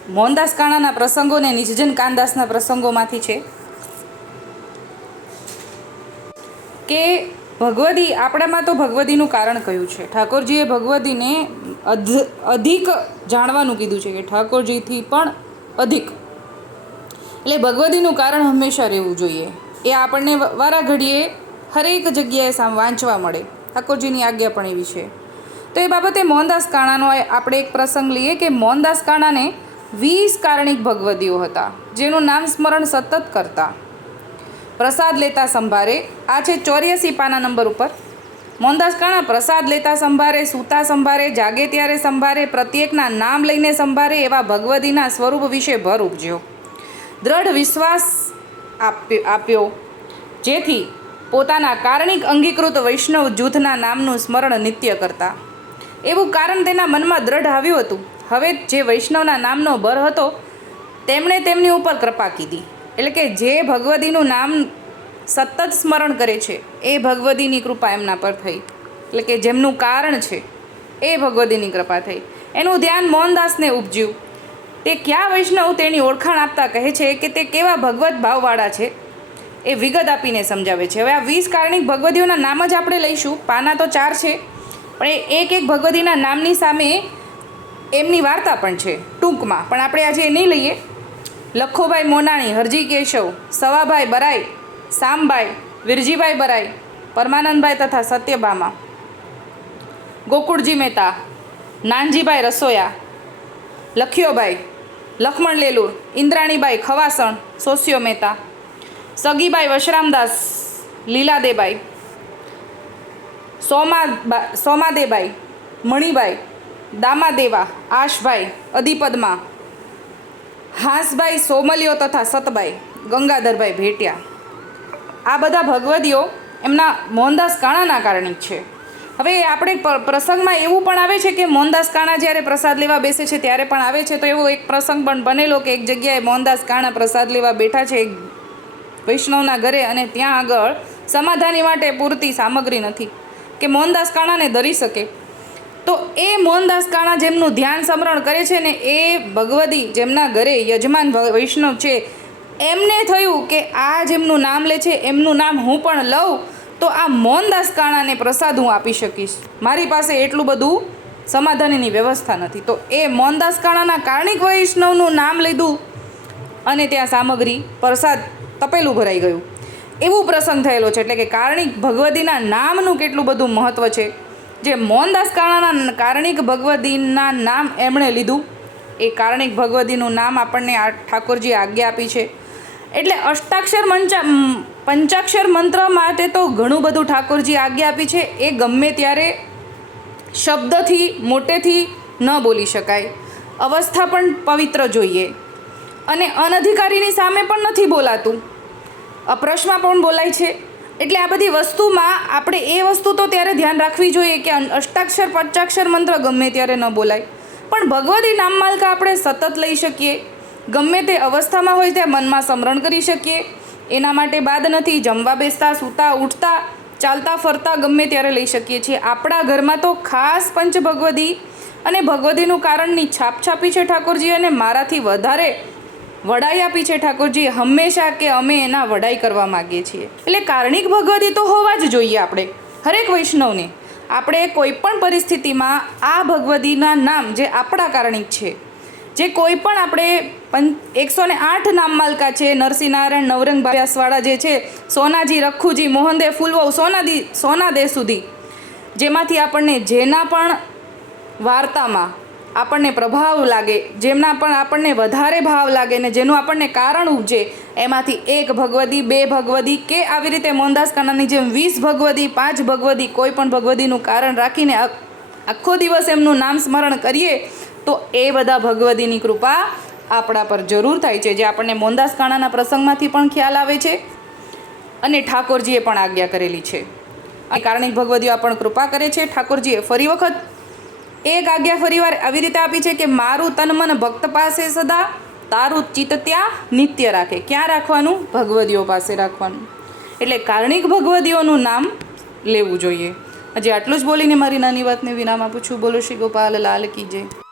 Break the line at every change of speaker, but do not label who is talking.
મોહનદાસ કાણાના પ્રસંગો ને નિજજન કાનદાસના પ્રસંગોમાંથી છે. કે ભગવદી, આપણામાં તો ભગવદીનું કારણ કયું છે? ઠાકોરજીએ ભગવદીને અધ, અધિક જાણવાનું કીધું છે કે ઠાકોરજીથી પણ અધિક. એટલે ભગવદીનું કારણ હંમેશા રહેવું જોઈએ. એ આપણને વારા ઘડીએ હરેક જગ્યાએ સામ વાંચવા મળે. ઠાકોરજીની આજ્ઞા પણ એવી છે. તો એ બાબતે મોહનદાસ કાણાનો આપણે એક પ્રસંગ લઈએ કે મોહનદાસ કાણાને વીસ કારણિક ભગવદીઓ હતા, જેનું નામ સ્મરણ સતત કરતા. પ્રસાદ લેતા સંભારે, આ છે ચોર્યાસી પાના નંબર ઉપર. મોહનદાસ કાણા, પ્રસાદ લેતા સંભારે, સૂતા સંભારે, જાગે ત્યારે સંભારે, પ્રત્યેકના નામ લઈને સંભારે, એવા ભગવદીના સ્વરૂપ વિશે ભર ઉપજ્યો. દ્રઢ વિશ્વાસ આપ્યો, જેથી પોતાના કારણિક અંગીકૃત વૈષ્ણવ જૂથના નામનું સ્મરણ નિત્ય કરતા. એવું કારણ તેના મનમાં દ્રઢ આવ્યું હતું. હવે જે વૈષ્ણવના નામનો બર હતો, તેમણે તેમની ઉપર કૃપા કીધી. એટલે કે જે ભગવદીનું નામ સતત સ્મરણ કરે છે, એ ભગવદીની કૃપા એમના પર થઈ. એટલે કે જેમનું કારણ છે, એ ભગવદીની કૃપા થઈ. એનું ધ્યાન મોહનદાસને ઉપજ્યું. તે કયા વૈષ્ણવ તેની ઓળખાણ આપતા કહે છે કે તે કેવા ભગવત ભાવવાળા છે, એ વિગત આપીને સમજાવે છે. હવે આ વીસ કારણિક ભગવદીઓના નામ જ આપણે લઈશું. પાના તો ચાર છે, પણ એ એક એક ભગવદીના નામની સામે એમની વાર્તા પણ છે, ટૂંકમાં. પણ આપણે આજે એ નહીં લઈએ. લખોભાઈ મોનાણી, હરજી કેશવ, સવાભાઈ બરાઈ સામભાઈ વિરજીભાઈ બરાઈ, પરમાનંદભાઈ તથા સત્યભામા ગોકુળજી મહેતા, નાનજીભાઈ રસોયા લખિયોભાઈ લખમણ લેલુર, ઇન્દ્રાણીબાઈ ખવાસણ, સોસ્યો મહેતા, સગીબાઈ વશરામદાસ, લીલાદેબાઈ, સોમા સોમાદેબાઈ, મણિબાઈ દામાદેવા, આશભાઈ, અધિપદમાં, હાંસભાઈ સોમલિયો તથા સતબાઈ ગંગાધરભાઈ ભેટિયા. આ બધા ભગવદીઓ એમના મોહનદાસ કાણાના કારણે છે. હવે આપણે પ્રસંગમાં એવું પણ આવે છે કે મોહનદાસ કાણા જ્યારે પ્રસાદ લેવા બેસે છે ત્યારે પણ આવે છે, તો એવો એક પ્રસંગ પણ બનેલો કે એક જગ્યાએ મોહનદાસ કાણા પ્રસાદ લેવા બેઠા છે એક વૈષ્ણવના ઘરે અને ત્યાં આગળ સમાધાની માટે પૂરતી સામગ્રી નથી. કે મોહનદાસ કાણાને ધરી શકે. તો એ મોહનદાસ કાણા જેમનું ધ્યાન સમરણ કરે છે ને એ ભગવદી જેમના ઘરે યજમાન વૈષ્ણવ છે, એમને થયું કે આ જેમનું નામ લે છે, એમનું નામ હું પણ લઉં, તો આ મોહનદાસ કાણાને પ્રસાદ હું આપી શકીશ. મારી પાસે એટલું બધું સમાધાનની વ્યવસ્થા નથી. તો એ મોહનદાસ કાણાના કારણિક વૈષ્ણવનું નામ લીધું અને ત્યાં સામગ્રી, પ્રસાદ તપેલું ભરાઈ ગયું. એવું પ્રસંગ થયેલો છે, એટલે કે કારણિક ભગવદીના નામનું કેટલું બધું મહત્ત્વ છે જે મોહનદાસ કાણાના કારણિક ભગવદીના નામ એમણે લીધું. એ કારણિક ભગવદીનું નામ આપણને આ ઠાકોરજીએ આજ્ઞા આપી છે. એટલે અષ્ટાક્ષર મંચા પંચાક્ષર મંત્ર માટે તો ઘણું બધું ઠાકોરજી આજ્ઞા આપી છે. એ ગમે ત્યારે શબ્દથી, મોટેથી ન બોલી શકાય. અવસ્થા પણ પવિત્ર જોઈએ. અને અનધિકારીની સામે પણ નથી બોલાતું. અપ્રશમાં પણ બોલાય છે. એટલે આ બધી વસ્તુમાં આપણે એ વસ્તુ તો ત્યારે ધ્યાન રાખવી જોઈએ કે અષ્ટાક્ષર, પંચાક્ષર મંત્ર ગમે ત્યારે ન બોલાય. પણ ભગવદી નામ માલકા આપણે સતત લઈ શકીએ. ગમે તે અવસ્થામાં હોય ત્યાં મનમાં સમરણ કરી શકીએ. એના માટે બાદ નથી જમવા બેસતા, સૂતા, ઉઠતા, ચાલતા, ફરતા ગમે ત્યારે લઈ શકીએ છીએ. આપણા ઘરમાં તો ખાસ પંચ ભગવદી અને ભગવદીનું કારણની છાપ છાપી છે ઠાકોરજી અને મારાથી વધારે વડાઈ આપી છે ઠાકોરજી. હંમેશા કે અમે એના વડાઈ કરવા માગીએ છીએ. એટલે કારણિક ભગવતી તો હોવા જ જોઈએ આપણે. હરેક વૈષ્ણવને. આપણે કોઈ પણ પરિસ્થિતિમાં આ ભગવદીના નામ જે આપણા કારણિક છે, જે કોઈ પણ આપણે પં એકસો ને આઠ નામ માલકા છે, નરસિંહનારાયણ નવરંગ ભાવ્યાસવાળા જે છે, સોનાજી, રખુજી મોહનદે ફૂલવો સોનાદી સોનાદે સુધી. જેમાંથી આપણને જેના પણ વાર્તામાં આપણને પ્રભાવ લાગે, જેમના પણ આપણને વધારે ભાવ લાગે ને જેનું આપણને કારણ ઉપજે, એમાંથી એક ભગવદી, બે ભગવદી કે આવી રીતે મોહનદાસ કાનાની જેમ વીસ ભગવદી, પાંચ ભગવદી, કોઈ પણ ભગવદીનું કારણ રાખીને આખો દિવસ એમનું નામ સ્મરણ કરીએ, તો એ બધા ભગવદીની કૃપા આપણા પર જરૂર થાય છે, જે આપણને મોહનદાસ કાણાના પ્રસંગમાંથી પણ ખ્યાલ આવે છે અને ઠાકોરજીએ પણ આજ્ઞા કરેલી છે. આ કારણિક ભગવદીઓ આપણને કૃપા કરે છે. ઠાકોરજીએ ફરી વખત એક આજ્ઞા ફરીવાર આવી રીતે આપી છે કે મારું તન મન ભક્ત પાસે સદા, તારું ચિત્ત ત્યાં નિત્ય રાખે. ક્યાં રાખવાનું? ભગવદીઓ પાસે રાખવાનું. એટલે કારણિક ભગવદીઓનું નામ લેવું જોઈએ. હજી આટલું જ બોલીને મારી નાની વાતને વિરામ આપું છું. બોલો શ્રી ગોપાલ, લાલ કી જય.